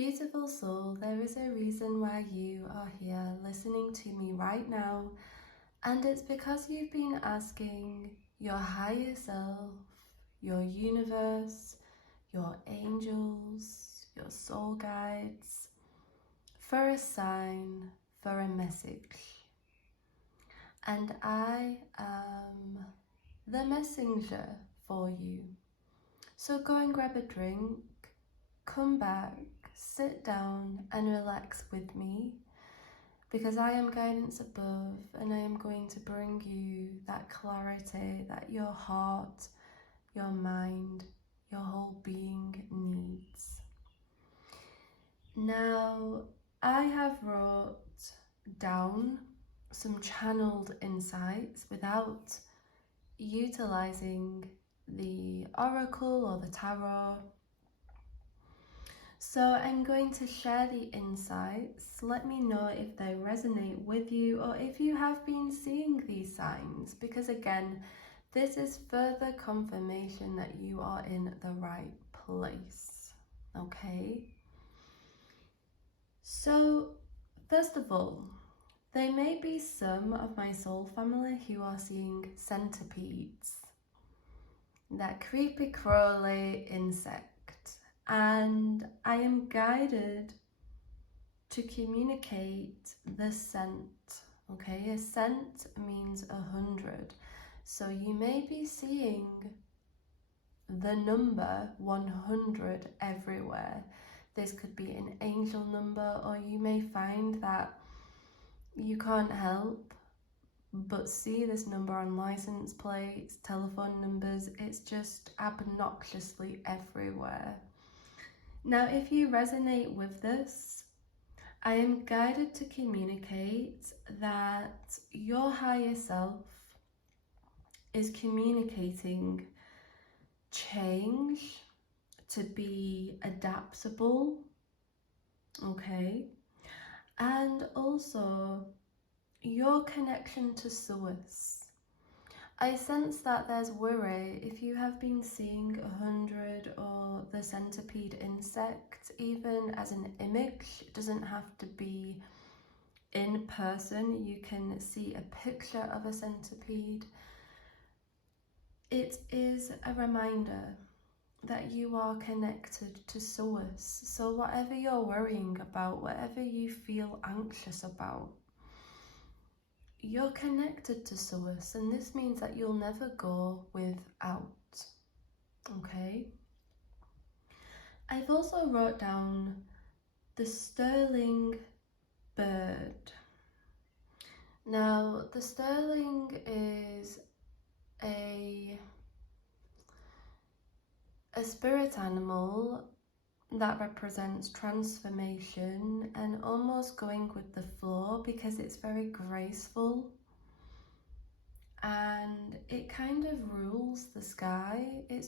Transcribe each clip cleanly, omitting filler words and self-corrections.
Beautiful soul, there is a reason why you are here listening to me right now, and it's because you've been asking your higher self, your universe, your angels, your soul guides, for a sign, for a message. And I am the messenger for you. So go and grab a drink, come back, sit down and relax with me, because I am guidance above and I am going to bring you that clarity that your heart, your mind, your whole being needs. Now, I have wrote down some channeled insights without utilizing the oracle or the tarot. So I'm going to share the insights. Let me know if they resonate with you or if you have been seeing these signs, because again, this is further confirmation that you are in the right place. Okay? So, first of all, there may be some of my soul family who are seeing centipedes, that creepy crawly insect. And I am guided to communicate the scent. Okay, a scent means 100. So you may be seeing the number 100 everywhere. This could be an angel number, or you may find that you can't help but see this number on license plates, telephone numbers. It's just obnoxiously everywhere. Now, if you resonate with this, I am guided to communicate that your higher self is communicating change, to be adaptable, okay? And also your connection to source. I sense that there's worry if you have been seeing 100 or the centipede insect, even as an image. It doesn't have to be in person. You can see a picture of a centipede. It is a reminder that you are connected to source. So whatever you're worrying about, whatever you feel anxious about, you're connected to source, and this means that you'll never go without. Okay? I've also wrote down the sterling bird. Now, the sterling is a spirit animal that represents transformation and almost going with the flow, because it's very graceful and it kind of rules the sky. It's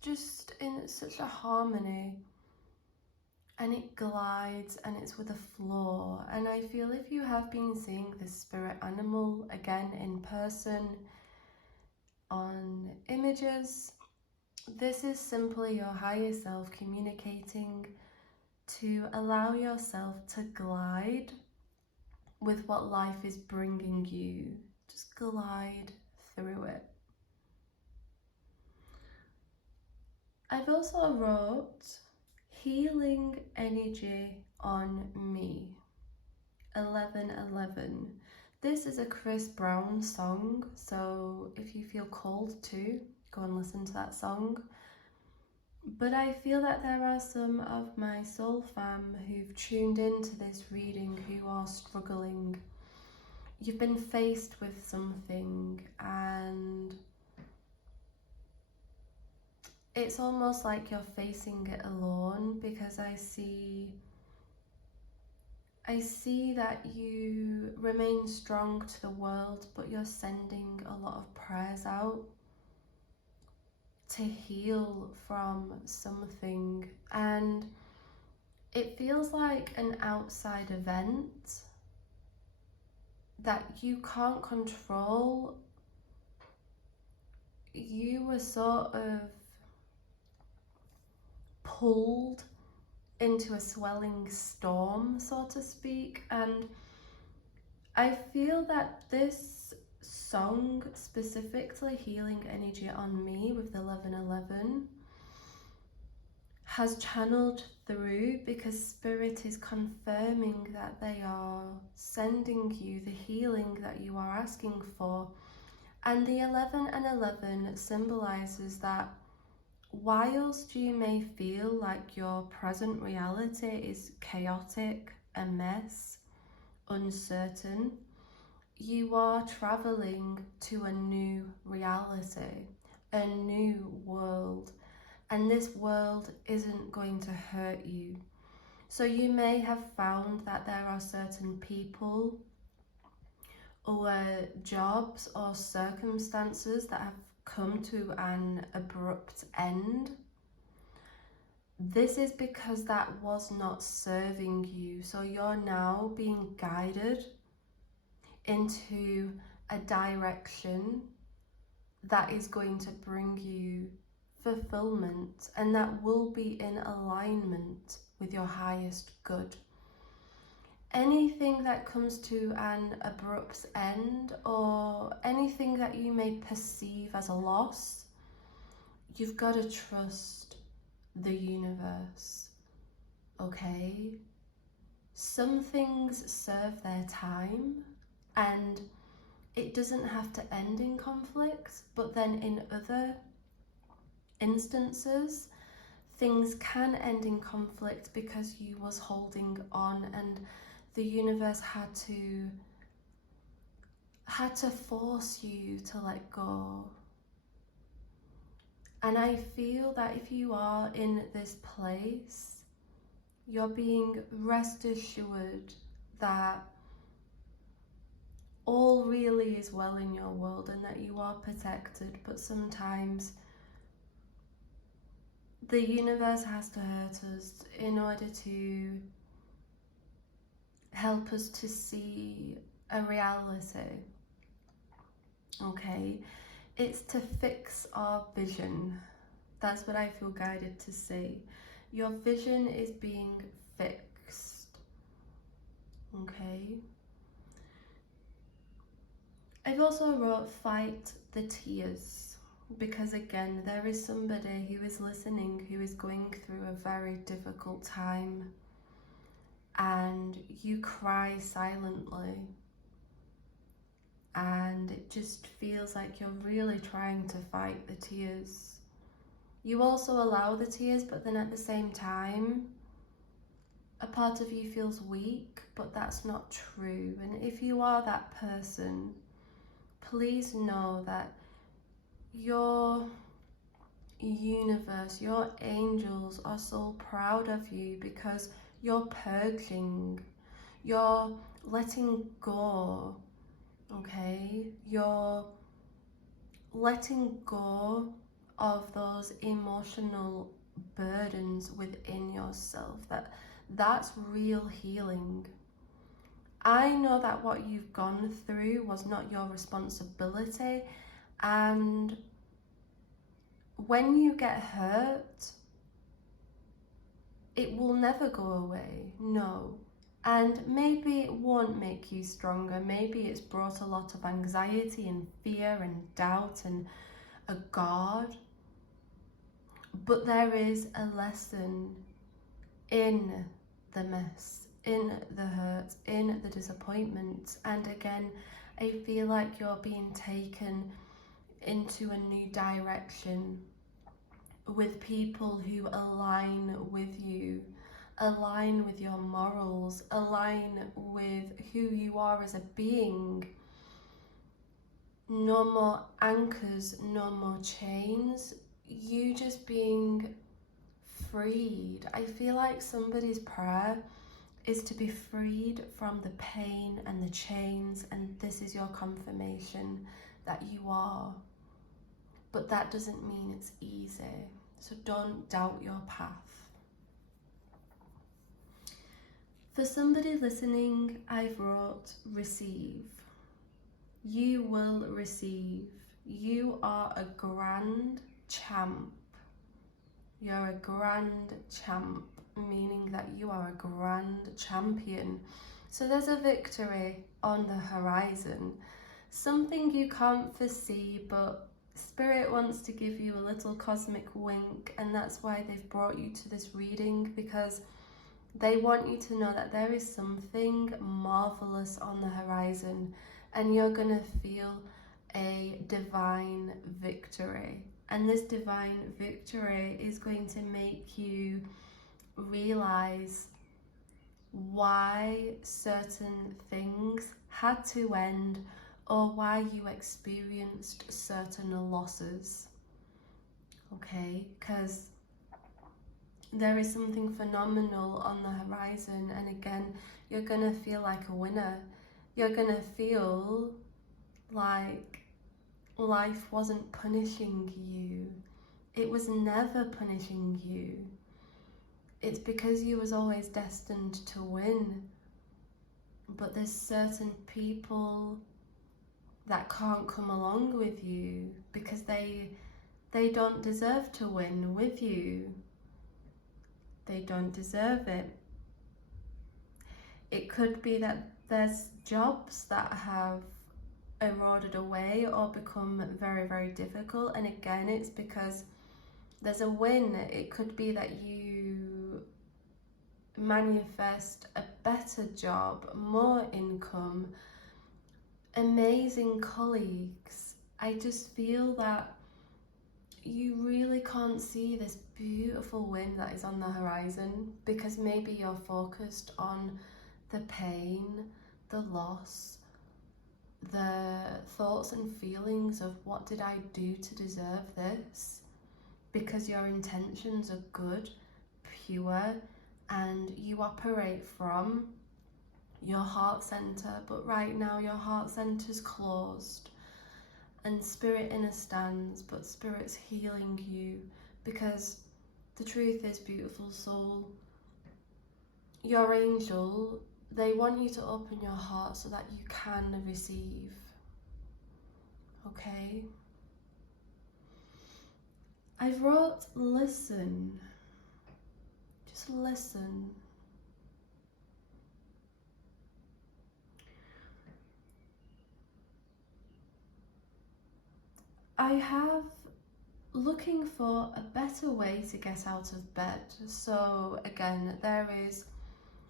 just in such a harmony, and it glides and it's with a flow. And I feel if you have been seeing this spirit animal again in person, on images, this is simply your higher self communicating to allow yourself to glide with what life is bringing you. Just glide through it. I've also wrote healing energy on me, 1111. This is a Chris Brown song, so if you feel called to, go and listen to that song. But I feel that there are some of my soul fam who've tuned into this reading who are struggling. You've been faced with something and it's almost like you're facing it alone, because I see that you remain strong to the world, but you're sending a lot of prayers out to heal from something, and it feels like an outside event that you can't control. You were sort of pulled into a swelling storm, so to speak. And I feel that this song, specifically Healing Energy on Me with the 1111, has channeled through because Spirit is confirming that they are sending you the healing that you are asking for. And the 11 and 11 symbolizes that whilst you may feel like your present reality is chaotic, a mess, uncertain, you are traveling to a new reality, a new world, and this world isn't going to hurt you. So you may have found that there are certain people or jobs or circumstances that have come to an abrupt end. This is because that was not serving you. So you're now being guided into a direction that is going to bring you fulfillment, and that will be in alignment with your highest good. Anything that comes to an abrupt end, or anything that you may perceive as a loss, you've got to trust the universe, okay? Some things serve their time, and it doesn't have to end in conflict, but then in other instances, things can end in conflict because you was holding on, and the universe had to force you to let go. And I feel that if you are in this place, you're being rest assured that all really is well in your world and that you are protected. But sometimes the universe has to hurt us in order to help us to see a reality, okay? It's to fix our vision. That's what I feel guided to say. Your vision is being fixed, okay? I've also wrote fight the tears, because again, there is somebody who is listening who is going through a very difficult time, and you cry silently, and it just feels like you're really trying to fight the tears. You also allow the tears, but then at the same time, a part of you feels weak, but that's not true. And if you are that person, please know that your universe, your angels are so proud of you, because you're purging, you're letting go, okay? You're letting go of those emotional burdens within yourself. That's real healing. I know that what you've gone through was not your responsibility, and when you get hurt, it will never go away, no. And maybe it won't make you stronger, maybe it's brought a lot of anxiety and fear and doubt and a guard, but there is a lesson in the mess, in the hurt, in the disappointment. And again, I feel like you're being taken into a new direction with people who align with you, align with your morals, align with who you are as a being. No more anchors, no more chains, you just being freed. I feel like somebody's prayer is to be freed from the pain and the chains, and this is your confirmation that you are. But that doesn't mean it's easy, so don't doubt your path. For somebody listening, I've wrote receive. You will receive. You are a grand champ. You're a grand champ. meaning that you are a grand champion. So there's a victory on the horizon, something you can't foresee, but Spirit wants to give you a little cosmic wink, and that's why they've brought you to this reading, because they want you to know that there is something marvelous on the horizon, and you're going to feel a divine victory. And this divine victory is going to make you realize why certain things had to end, or why you experienced certain losses. Okay, because there is something phenomenal on the horizon, and again, you're gonna feel like a winner. You're gonna feel like life wasn't punishing you. It was never punishing you. It's because you was always destined to win. But there's certain people that can't come along with you because they don't deserve to win with you. They don't deserve it. It could be that there's jobs that have eroded away or become very, very difficult, and again, it's because there's a win. It could be that you manifest a better job, more income, amazing colleagues. I just feel that you really can't see this beautiful win that is on the horizon, because maybe you're focused on the pain, the loss, the thoughts and feelings of what did I do to deserve this, because your intentions are good, pure, and you operate from your heart center, but right now your heart center's closed and Spirit understands, but Spirit's healing you, because the truth is, beautiful soul, your angel, they want you to open your heart so that you can receive. Okay? I wrote listen. Just listen. I have looking for a better way to get out of bed. So again, there is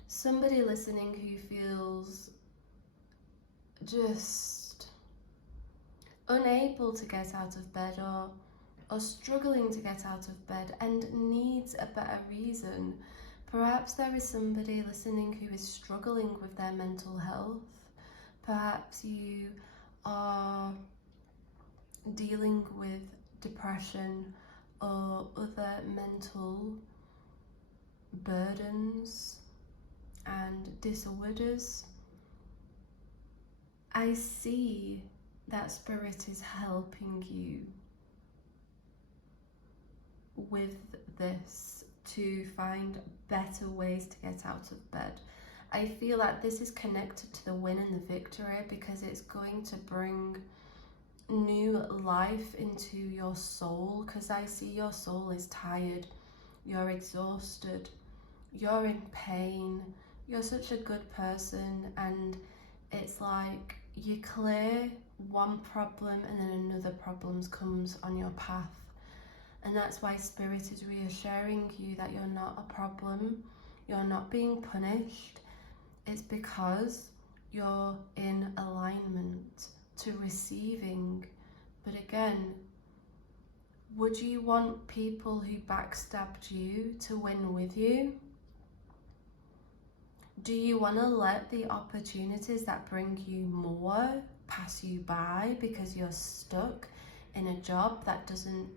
somebody listening who feels just unable to get out of bed, or struggling to get out of bed and needs a better reason. Perhaps there is somebody listening who is struggling with their mental health. Perhaps you are dealing with depression or other mental burdens and disorders. I see that Spirit is helping you with this to find better ways to get out of bed. I feel that this is connected to the win and the victory, because it's going to bring new life into your soul, because I see your soul is tired, you're exhausted, you're in pain, you're such a good person, and it's like you clear one problem and then another problem comes on your path. And that's why Spirit is reassuring you that you're not a problem, you're not being punished. It's because you're in alignment to receiving. But again, would you want people who backstabbed you to win with you? Do you want to let the opportunities that bring you more pass you by because you're stuck in a job that doesn't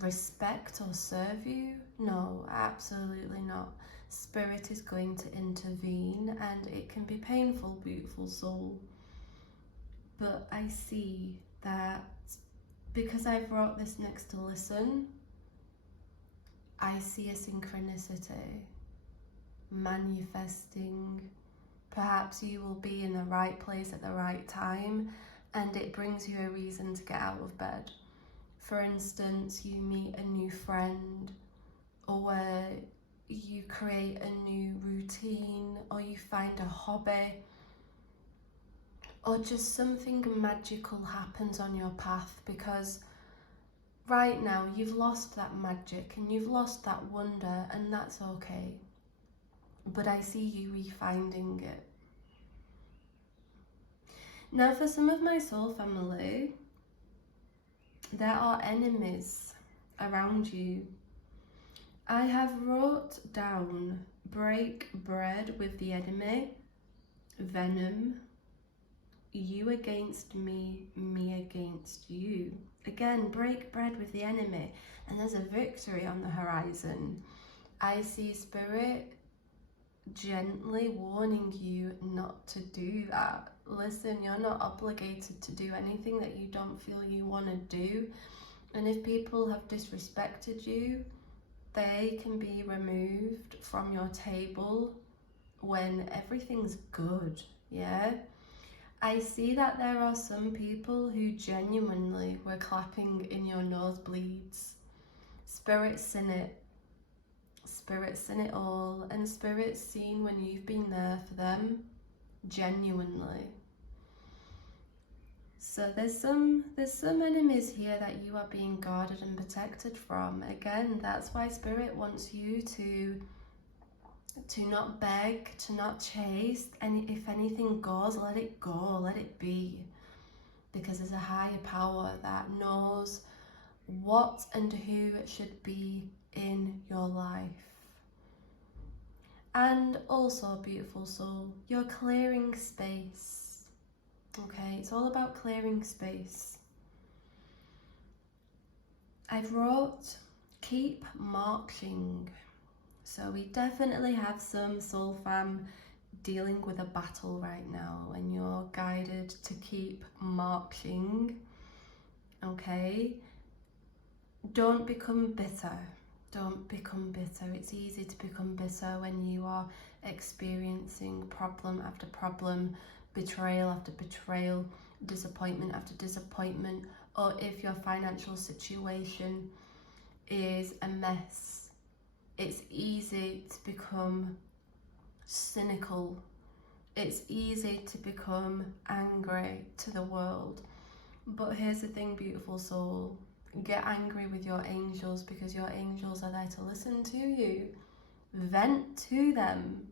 respect or serve you? No, absolutely not. Spirit is going to intervene, and it can be painful, beautiful soul. But I see that because I brought this next to listen, I see a synchronicity manifesting. Perhaps you will be in the right place at the right time, and it brings you a reason to get out of bed. For instance, you meet a new friend, or you create a new routine, or you find a hobby, or just something magical happens on your path, because right now you've lost that magic and you've lost that wonder, and that's okay. But I see you refinding it. Now, for some of my soul family, there are enemies around you. I have wrote down break bread with the enemy, venom, you against me, me against you. Again, break bread with the enemy, and there's a victory on the horizon. I see Spirit gently warning you not to do that. Listen, you're not obligated to do anything that you don't feel you want to do. And if people have disrespected you, they can be removed from your table when everything's good, yeah? I see that there are some people who genuinely were clapping in your nosebleeds. Spirit's seen it. Spirit's seen it all, and Spirit's seen when you've been there for them, genuinely. So there's some enemies here that you are being guarded and protected from. Again, that's why Spirit wants you to not beg, to not chase, and if anything goes, let it go, let it be. Because there's a higher power that knows what and who should be in your life. And also, beautiful soul, you're clearing space. Okay, it's all about clearing space. I've wrote, keep marching. So we definitely have some soul fam dealing with a battle right now, and you're guided to keep marching. Okay? Don't become bitter. Don't become bitter. It's easy to become bitter when you are experiencing problem after problem, betrayal after betrayal, disappointment after disappointment, or if your financial situation is a mess. It's easy to become cynical. It's easy to become angry to the world. But here's the thing, beautiful soul. Get angry with your angels, because your angels are there to listen to you. Vent to them.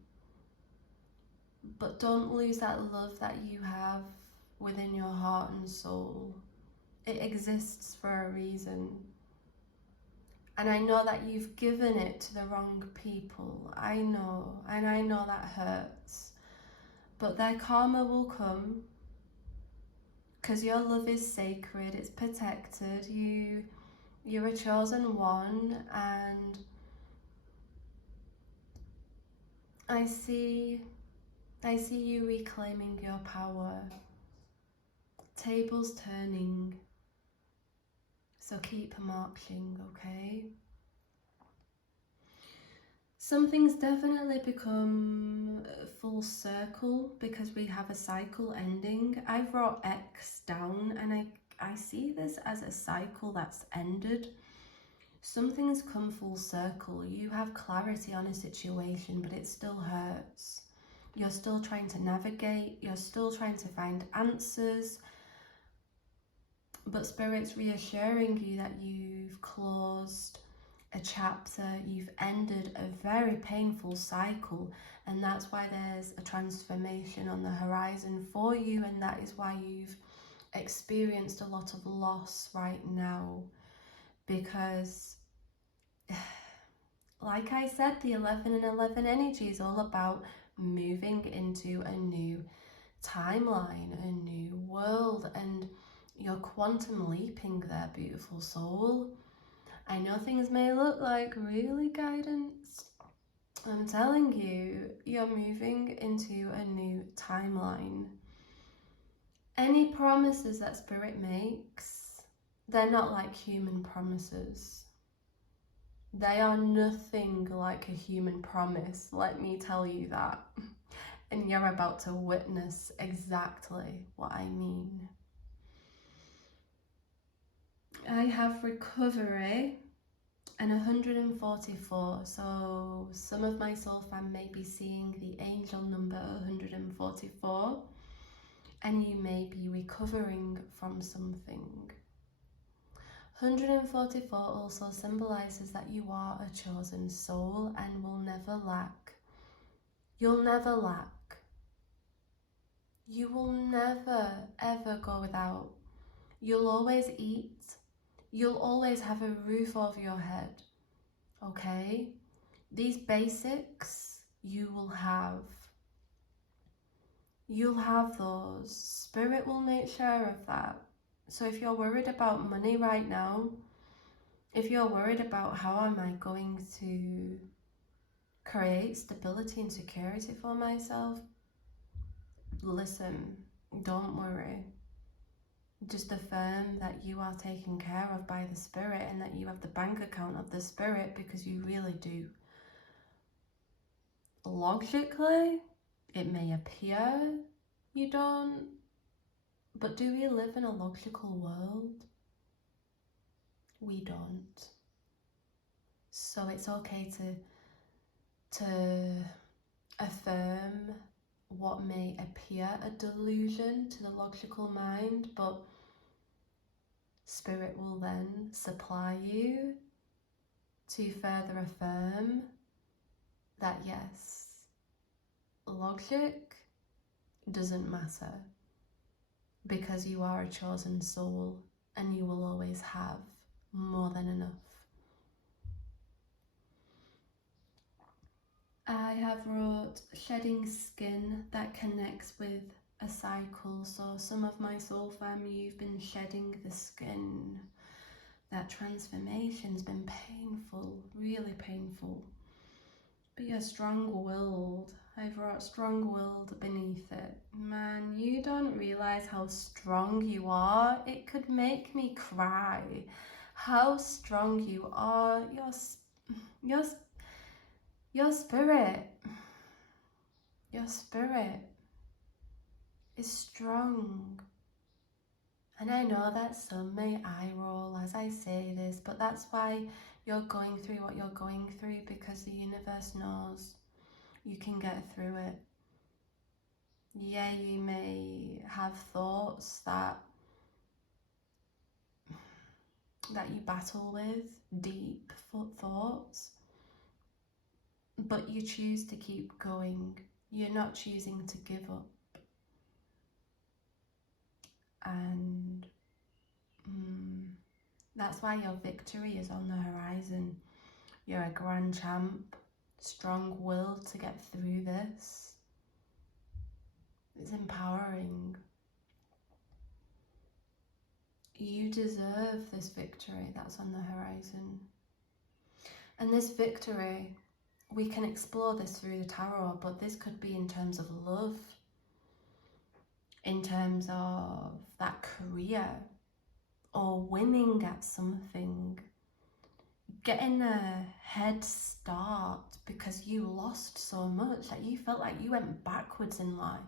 But don't lose that love that you have within your heart and soul. It exists for a reason. And I know that you've given it to the wrong people. I know, and I know that hurts. But their karma will come, because your love is sacred, it's protected. You're a chosen one, and I see you reclaiming your power. Tables turning. So keep marching, okay? Something's definitely become full circle, because we have a cycle ending. I wrote X down, and I see this as a cycle that's ended. Something's come full circle. You have clarity on a situation, but it still hurts. You're still trying to navigate. You're still trying to find answers. But Spirit's reassuring you that you've closed a chapter, you've ended a very painful cycle, and that's why there's a transformation on the horizon for you, and that is why you've experienced a lot of loss right now, because like I said, the 11 and 11 energy is all about moving into a new timeline, a new world, and you're quantum leaping there, beautiful soul. I know things may look like really guidance. I'm telling you, you're moving into a new timeline. Any promises that Spirit makes, they're not like human promises. They are nothing like a human promise, let me tell you that. And you're about to witness exactly what I mean. I have recovery, and 144. So some of my soul fam may be seeing the angel number 144, and you may be recovering from something. 144 also symbolizes that you are a chosen soul and will never lack. You'll never lack. You will never ever go without. You'll always eat. You'll always have a roof over your head. Okay? These basics you will have. You'll have those. Spirit will make sure of that. So if you're worried about money right now, if you're worried about how am I going to create stability and security for myself, listen, don't worry. Just affirm that you are taken care of by the Spirit and that you have the bank account of the Spirit, because you really do. Logically, it may appear you don't, but do we live in a logical world? We don't. So it's okay to affirm what may appear a delusion to the logical mind, but Spirit will then supply you to further affirm that yes, logic doesn't matter, because you are a chosen soul and you will always have more than enough. I have wrote shedding skin that connects with a cycle. So some of my soul family, you've been shedding the skin. That transformation's been painful, really painful. But you're strong-willed. I've wrote strong-willed beneath it. Man, you don't realise how strong you are. It could make me cry. How strong you are. Your spirit is strong. And I know that some may eye roll as I say this, but that's why you're going through what you're going through, because the universe knows you can get through it. Yeah, you may have thoughts that you battle with, deep thoughts, but you choose to keep going. You're not choosing to give up. And that's why your victory is on the horizon. You're a grand champ, strong-willed to get through this. It's empowering. You deserve this victory that's on the horizon. And this victory, we can explore this through the tarot, but this could be in terms of love, in terms of that career, or winning at something, getting a head start because you lost so much that you felt like you went backwards in life.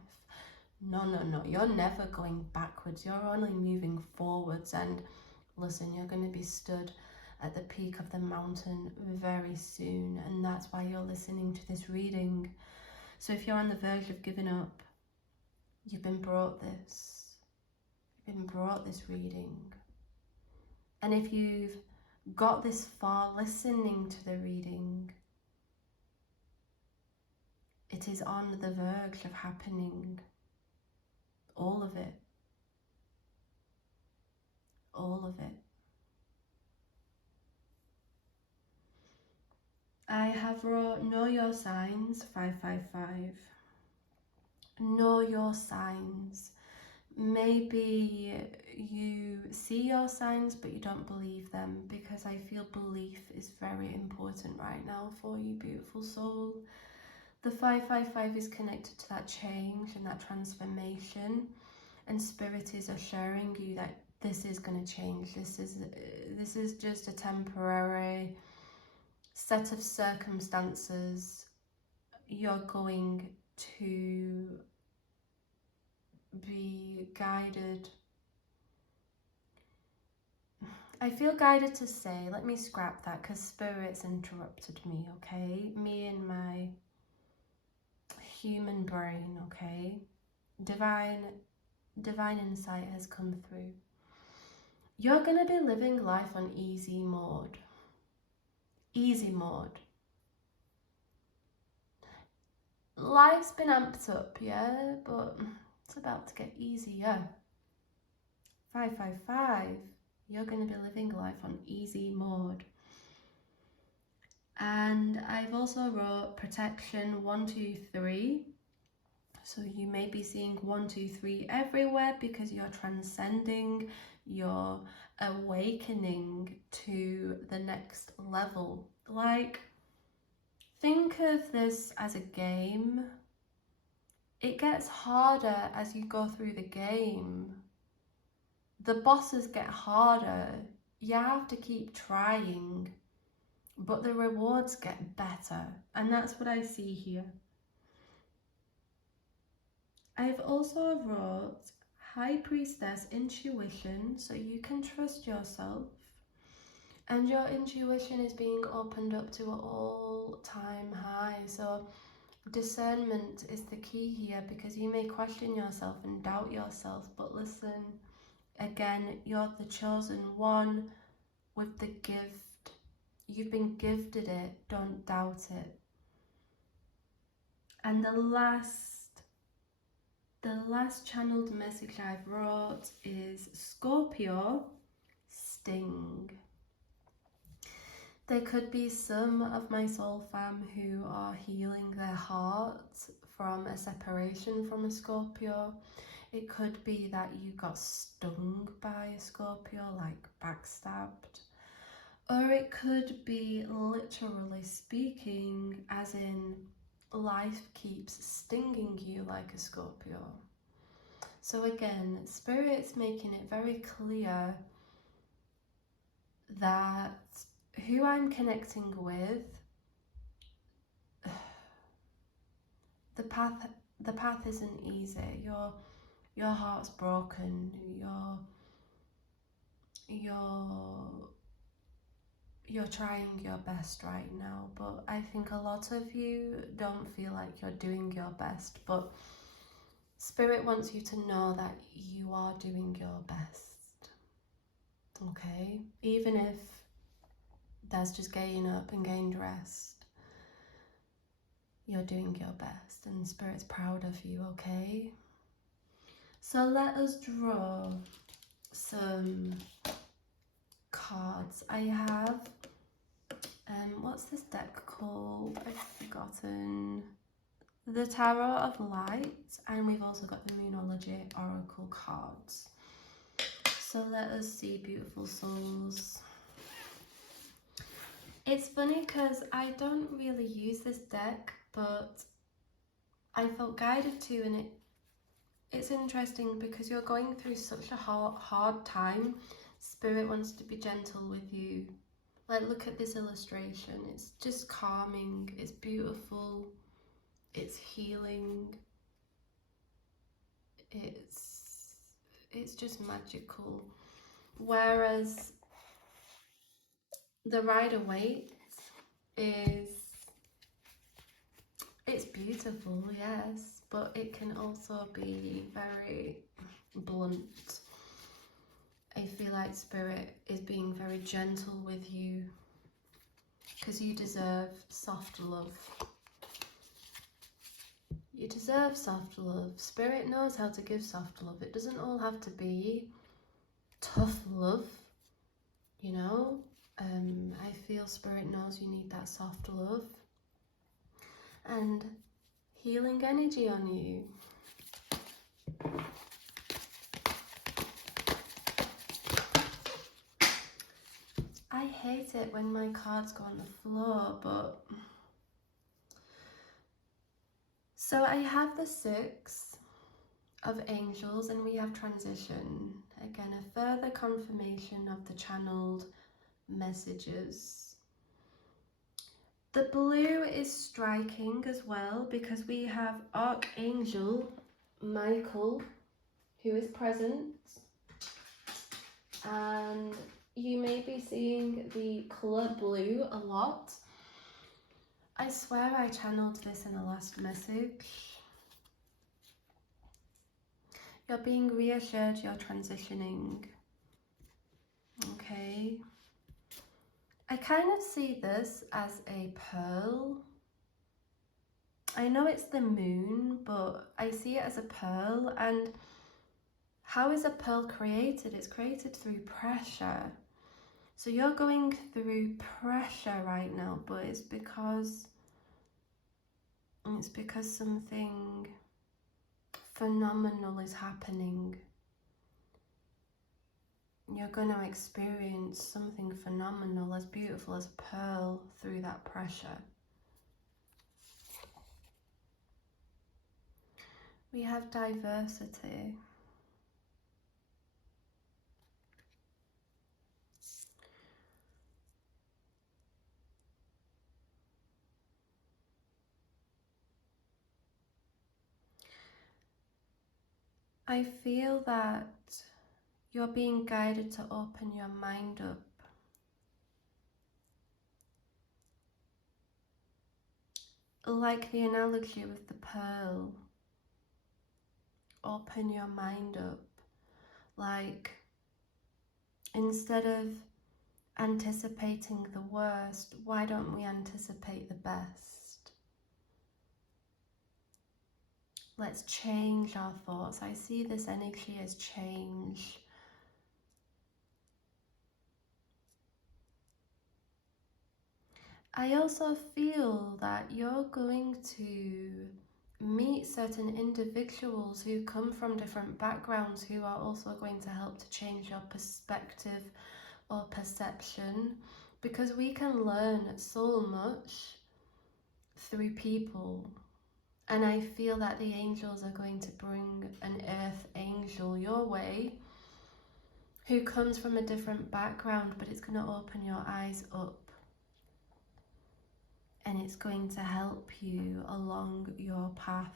No, you're never going backwards. You're only moving forwards. And listen, you're going to be stood at the peak of the mountain very soon, and that's why you're listening to this reading. So if you're on the verge of giving up, you've been brought this. You've been brought this reading. And if you've got this far listening to the reading, it is on the verge of happening. All of it. All of it. I have wrote, know your signs, 555. Know your signs. Maybe you see your signs but you don't believe them, because I feel belief is very important right now for you, beautiful soul. The 555 is connected to that change and that transformation, and Spirit is assuring you that this is going to change. This is just a temporary set of circumstances. You're going to be guided. I feel guided to say, let me scrap that because Spirit's interrupted me, okay? Me and my human brain, okay? Divine insight has come through. You're going to be living life on easy mode. Easy mode. Life's been amped up, yeah, but it's about to get easier. 555. You're going to be living life on easy mode. And I've also wrote protection 1, 2, 3. So you may be seeing 1, 2, 3 everywhere because you're transcending, you're awakening to the next level. Like, think of this as a game. It gets harder as you go through the game. The bosses get harder. You have to keep trying, but the rewards get better. And that's what I see here. I've also wrote High Priestess Intuition, so you can trust yourself. And your intuition is being opened up to an all-time high. So discernment is the key here, because you may question yourself and doubt yourself. But listen, again, you're the chosen one with the gift. You've been gifted it. Don't doubt it. And the last channeled message I've wrote is Scorpio, sting. There could be some of my soul fam who are healing their hearts from a separation from a Scorpio. It could be that you got stung by a Scorpio, like backstabbed. Or it could be literally speaking, as in life keeps stinging you like a Scorpio. So again, Spirit's making it very clear that who I'm connecting with, the path isn't easy. Your heart's broken. You're trying your best right now, but I think a lot of you don't feel like you're doing your best. But Spirit wants you to know that you are doing your best. Okay? Even if that's just getting up and getting dressed, you're doing your best, and Spirit's proud of you, okay? So let us draw some cards. I have, what's this deck called? I've forgotten. The Tarot of Light, and we've also got the Moonology Oracle cards. So let us see, beautiful souls. It's funny because I don't really use this deck, but I felt guided to, and it's interesting because you're going through such a hard time. Spirit wants to be gentle with you. Like, look at this illustration. It's just calming. It's beautiful. It's healing. It's just magical. Whereas the Rider-Waite it's beautiful, yes, but it can also be very blunt. I feel like Spirit is being very gentle with you because you deserve soft love. You deserve soft love. Spirit knows how to give soft love. It doesn't all have to be tough love, you know. I feel Spirit knows you need that soft love and healing energy on you. I hate it when my cards go on the floor, but... So I have the 6 of Angels, and we have transition. Again, a further confirmation of the channeled messages. The blue is striking as well because we have Archangel Micheal, who is present. And you may be seeing the colour blue a lot. I swear I channeled this in the last message. You're being reassured you're transitioning. Okay. I kind of see this as a pearl. I know it's the moon, but I see it as a pearl. And how is a pearl created? It's created through pressure. So you're going through pressure right now, but it's because something phenomenal is happening. You're going to experience something phenomenal, as beautiful as a pearl, through that pressure. We have diversity. I feel that you're being guided to open your mind up. Like the analogy with the pearl. Open your mind up. Like, instead of anticipating the worst, why don't we anticipate the best? Let's change our thoughts. I see this energy as change. I also feel that you're going to meet certain individuals who come from different backgrounds who are also going to help to change your perspective or perception, because we can learn so much through people. And I feel that the angels are going to bring an earth angel your way who comes from a different background, but it's going to open your eyes up. And it's going to help you along your path.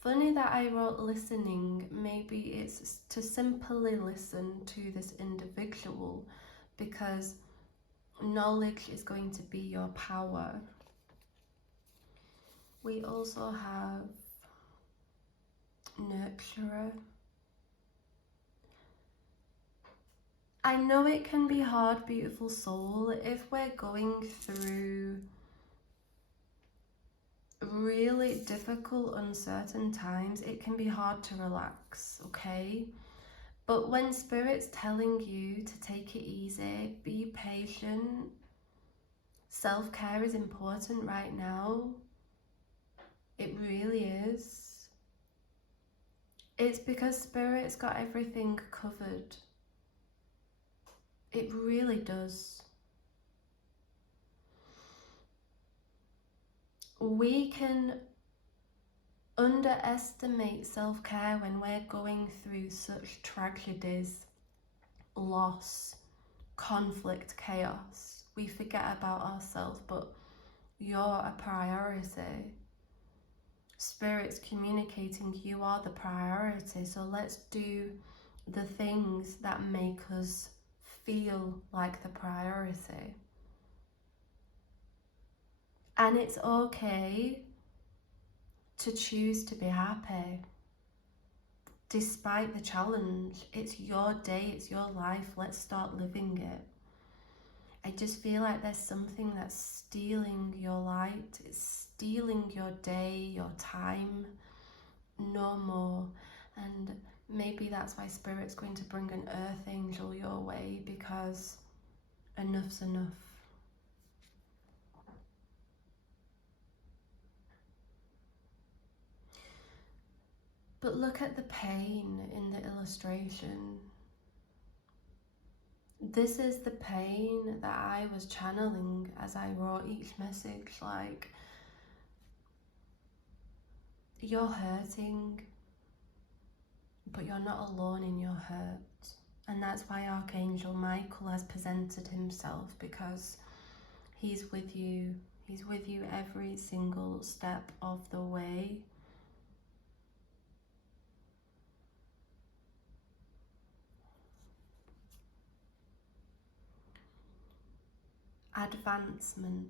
Funny that I wrote listening. Maybe it's to simply listen to this individual, because knowledge is going to be your power. We also have nurturer. I know it can be hard, beautiful soul, if we're going through really difficult, uncertain times. It can be hard to relax, okay? But when Spirit's telling you to take it easy, be patient, self-care is important right now. It really is. It's because Spirit's got everything covered. It really does. We can underestimate self-care when we're going through such tragedies, loss, conflict, chaos. We forget about ourselves, but you're a priority. Spirit's communicating you are the priority, so let's do the things that make us feel like the priority. And it's okay to choose to be happy despite the challenge. It's your day, it's your life. Let's start living it. I just feel like there's something that's stealing your light. It's stealing your day, your time. No more. And maybe that's why Spirit's going to bring an earth angel your way, because enough's enough. But look at the pain in the illustration. This is the pain that I was channeling as I wrote each message. Like, you're hurting, but you're not alone in your hurt. And that's why Archangel Micheal has presented himself, because he's with you. He's with you every single step of the way. advancement.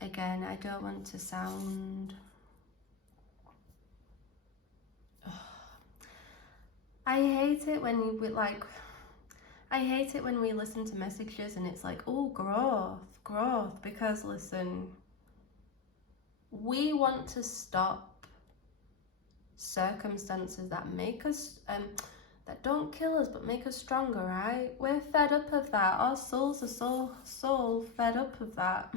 Again, I don't want to sound... I hate it when I hate it when we listen to messages and it's like, oh, growth, because listen, we want to stop circumstances that make us, that don't kill us but make us stronger, right? We're fed up of that. Our souls are so fed up of that.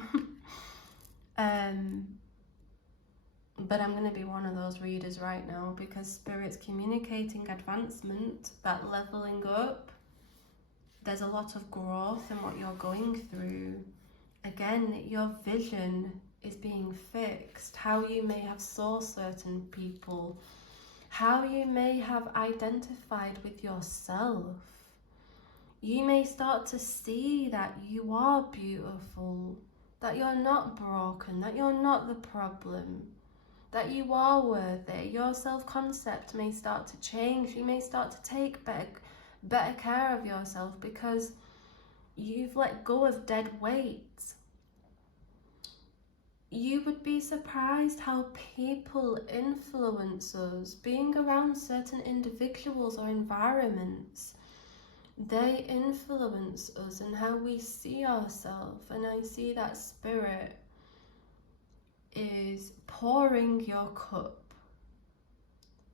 But I'm going to be one of those readers right now, because Spirit's communicating advancement, that leveling up. There's a lot of growth in what you're going through. Again, your vision is being fixed. How you may have saw certain people. How you may have identified with yourself. You may start to see that you are beautiful. That you're not broken. That you're not the problem. That you are worthy. Your self-concept may start to change. You may start to take better care of yourself because you've let go of dead weight. You would be surprised how people influence us. Being around certain individuals or environments, they influence us and how we see ourselves. And I see that Spirit is pouring your cup,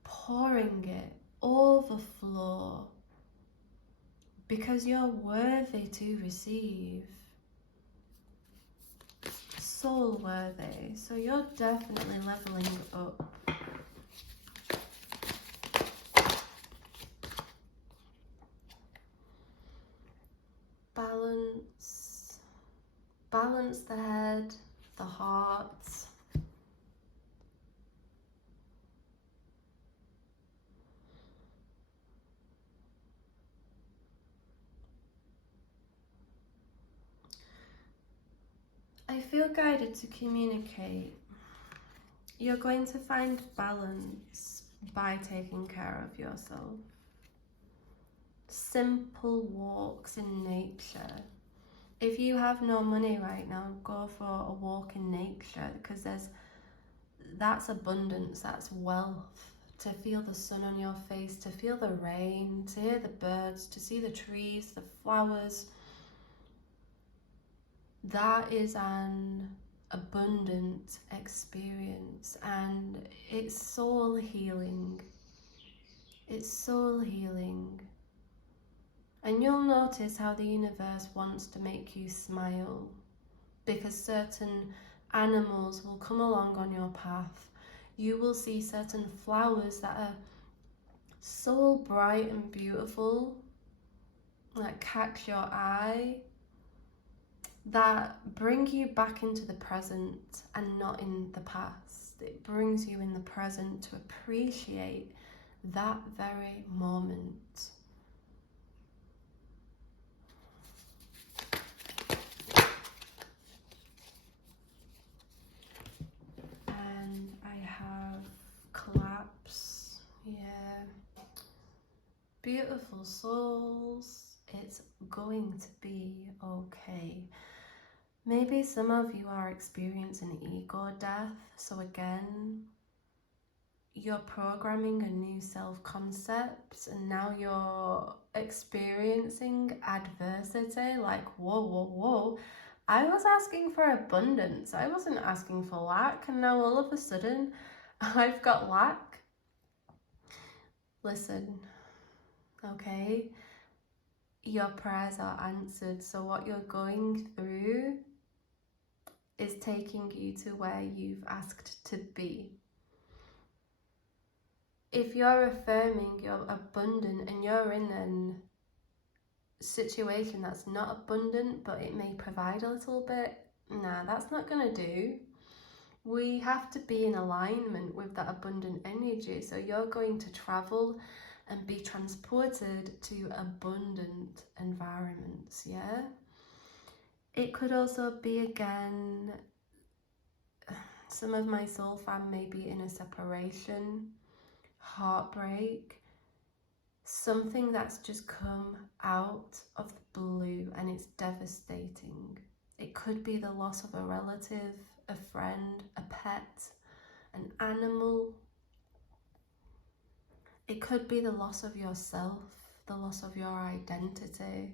pouring it, overflow, because you're worthy to receive, soul worthy. So you're definitely leveling up. Balance the head, the heart. I feel guided to communicate. You're going to find balance by taking care of yourself. Simple walks in nature. If you have no money right now, go for a walk in nature, because that's abundance, that's wealth. To feel the sun on your face, to feel the rain, to hear the birds, to see the trees, the flowers. That is an abundant experience, and it's soul healing. It's soul healing. And you'll notice how the universe wants to make you smile, because certain animals will come along on your path. You will see certain flowers that are so bright and beautiful, that catch your eye, that bring you back into the present and not in the past. It brings you in the present to appreciate that very moment. And I have collapse, yeah. Beautiful souls, it's going to be okay. Maybe some of you are experiencing ego death, so again, you're programming a new self-concept and now you're experiencing adversity, like whoa. I was asking for abundance, I wasn't asking for lack, and now all of a sudden I've got lack. Listen, okay, your prayers are answered, so what you're going through is taking you to where you've asked to be. If you're affirming you're abundant and you're in a situation that's not abundant but it may provide a little bit, nah, that's not gonna do. We have to be in alignment with that abundant energy, so you're going to travel and be transported to abundant environments, yeah? It could also be, again, some of my soul fam may be in a separation, heartbreak. something that's just come out of the blue and it's devastating. It could be the loss of a relative, a friend, a pet, an animal. It could be the loss of yourself, the loss of your identity,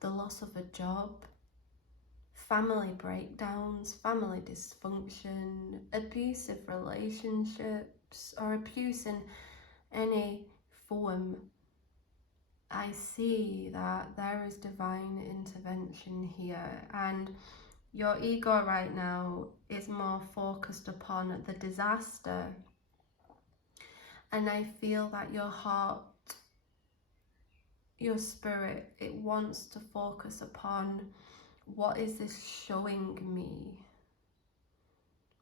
the loss of a job, family breakdowns, family dysfunction, abusive relationships, or abuse in any form. I see that there is divine intervention here, and your ego right now is more focused upon the disaster, and I feel that your heart, your spirit, it wants to focus upon, what is this showing me?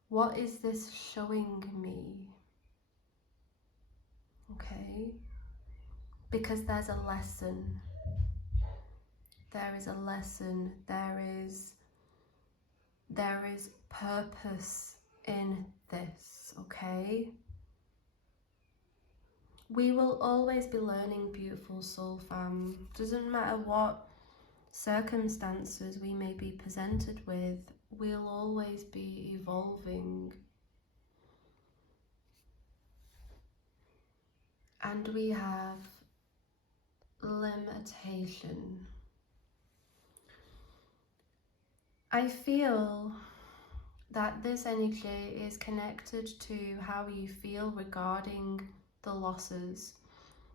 What is this showing me? Okay? Because there's a lesson. There is a lesson. There is purpose in this, okay? We will always be learning, beautiful soul fam. Doesn't matter what circumstances we may be presented with, we'll always be evolving. And we have limitation. I feel that this energy is connected to how you feel regarding the losses.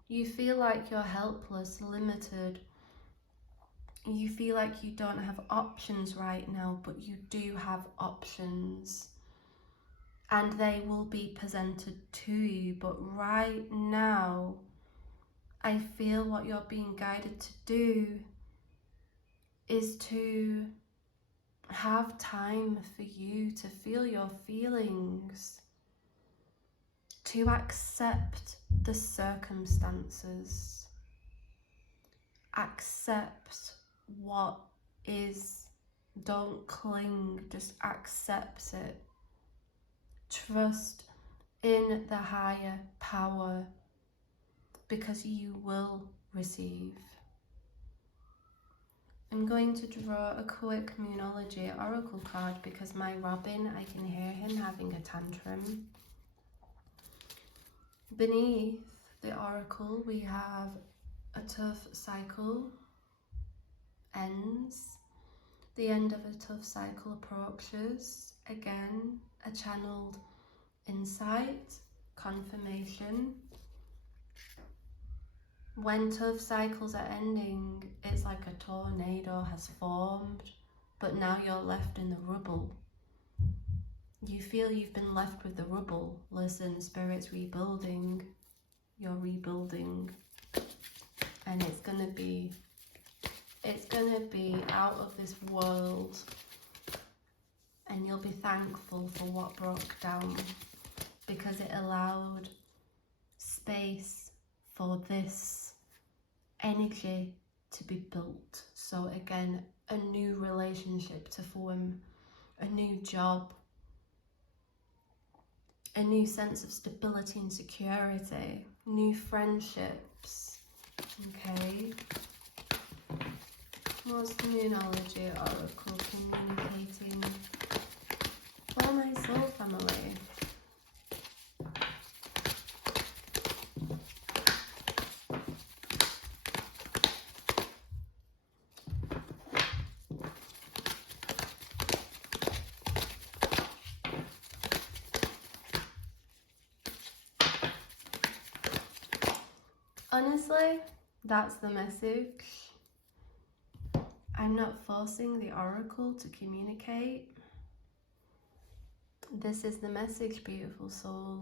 You feel like you're helpless, limited. You feel like you don't have options right now, but you do have options. And they will be presented to you. But right now, I feel what you're being guided to do is to have time for you to feel your feelings, to accept the circumstances, accept what is, don't cling, just accept it. Trust in the higher power, because you will receive. I'm going to draw a quick Moonology Oracle card because my Robin, I can hear him having a tantrum. Beneath the Oracle, we have a tough cycle ends. The end of a tough cycle approaches. Again, a channeled insight, confirmation. When tough cycles are ending, it's like a tornado has formed, but now you're left in the rubble. You feel you've been left with the rubble. Listen, Spirit's rebuilding. You're rebuilding. And it's gonna be out of this world. And you'll be thankful for what broke down, because it allowed space for this energy to be built. So again, a new relationship to form, a new job, a new sense of stability and security, new friendships. Okay. What's the Moonology Oracle communicating for my soul family? Honestly, that's the message. I'm not forcing the Oracle to communicate. This is the message, beautiful soul.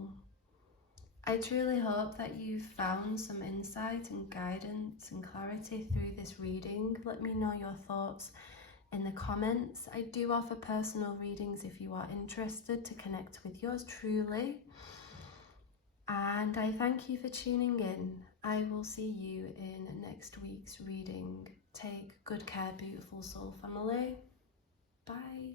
I truly hope that you've found some insight and guidance and clarity through this reading. Let me know your thoughts in the comments. I do offer personal readings if you are interested to connect with yours truly. And I thank you for tuning in. I will see you in next week's reading. Take good care, beautiful soul family. Bye.